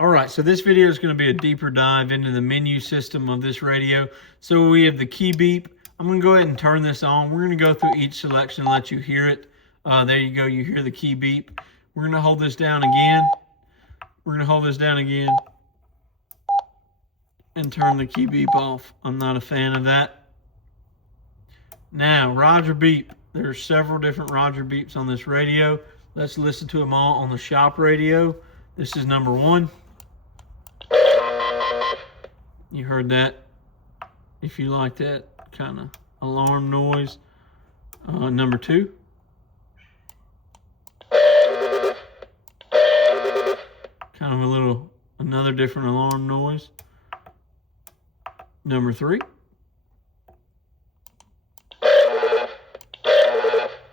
All right, so this video is going to be a deeper dive into the menu system of this radio. So we have the key beep. I'm going to go ahead and turn this on. We're going to go through each selection and let you hear it. There you go. You hear the key beep. We're going to hold this down again. We're going to hold this down again and turn the key beep off. I'm not a fan of that. Now, Roger beep. There's several different Roger beeps on this radio. Let's listen to them all on the shop radio. This is number 1. You heard that. If you like that kind of alarm noise. Number 2. Kind of another different alarm noise. Number 3.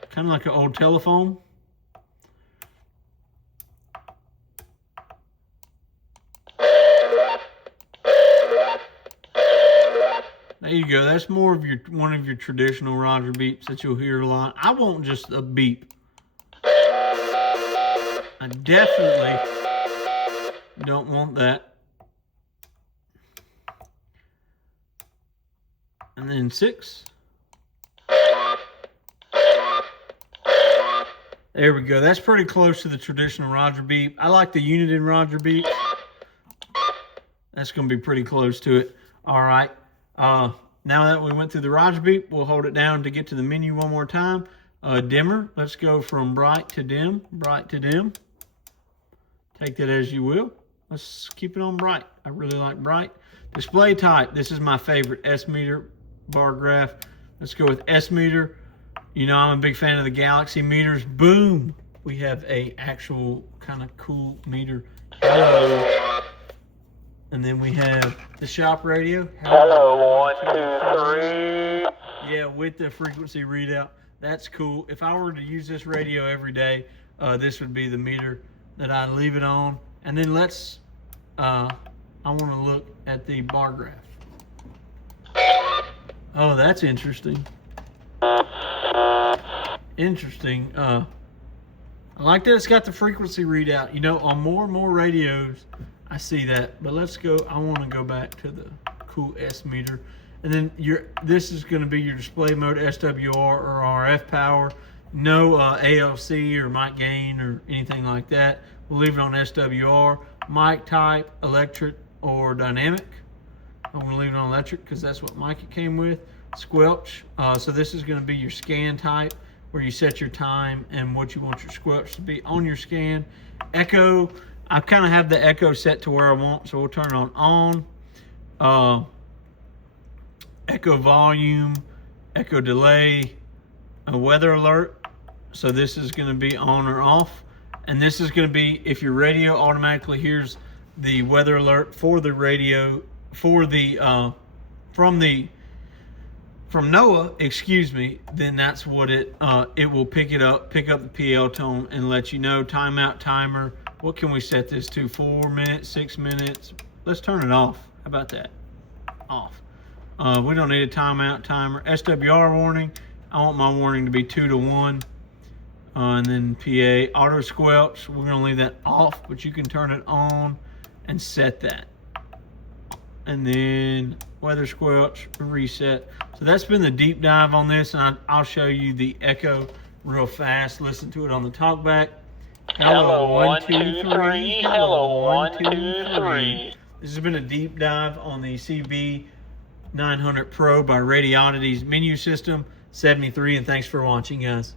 Kind of like an old telephone. There you go. That's more of one of your traditional Roger beeps that you'll hear a lot. I want just a beep. I definitely don't want that. And then 6. There we go. That's pretty close to the traditional Roger beep. I like the Uniden Roger beep. That's going to be pretty close to it. All right. Now that we went through the Roger beep, we'll hold it down to get to the menu one more time. Dimmer. Let's go from bright to dim. Bright to dim. Take that as you will. Let's keep it on bright. I really like bright. Display type. This is my favorite. S-meter bar graph. Let's go with S-meter. You know, I'm a big fan of the Galaxy meters. Boom! We have a actual kind of cool meter. Hello. And then we have the shop radio. Hello, 1, 2, 3. Yeah, with the frequency readout. That's cool. If I were to use this radio every day, this would be the meter that I leave it on. And then I want to look at the bar graph. Oh, that's interesting. Interesting. I like that it's got the frequency readout. You know, on more and more radios, I see that. But let's go. I want to go back to the cool S meter. And then this is going to be your display mode, SWR or RF power. No ALC or mic gain or anything like that. We'll leave it on SWR. Mic type, electric or dynamic. I'm going to leave it on electric because that's what mic it came with. Squelch. So this is going to be your scan type, where you set your time and what you want your squelch to be on your scan. Echo, I kind of have the echo set to where I want, so we'll turn it on. Echo volume, echo delay, a weather alert. So this is going to be on or off. And this is going to be if your radio automatically hears the weather alert for the radio, for the, from NOAA, excuse me, then that's what it will pick up the PL tone and let you know. Timeout timer. What can we set this to? 4 minutes, 6 minutes. Let's turn it off. How about that? Off. We don't need a timeout timer. SWR warning. I want my warning to be 2 to 1. And then PA auto squelch. We're gonna leave that off, but you can turn it on and set that. And then weather squelch, reset. So that's been the deep dive on this, and I'll show you the echo real fast. Listen to it on the talkback. Hello, 1, 2, 3. Hello, 1, 2, 3. This has been a deep dive on the CB-900 Pro by Radioddity's menu system 73, and thanks for watching, guys.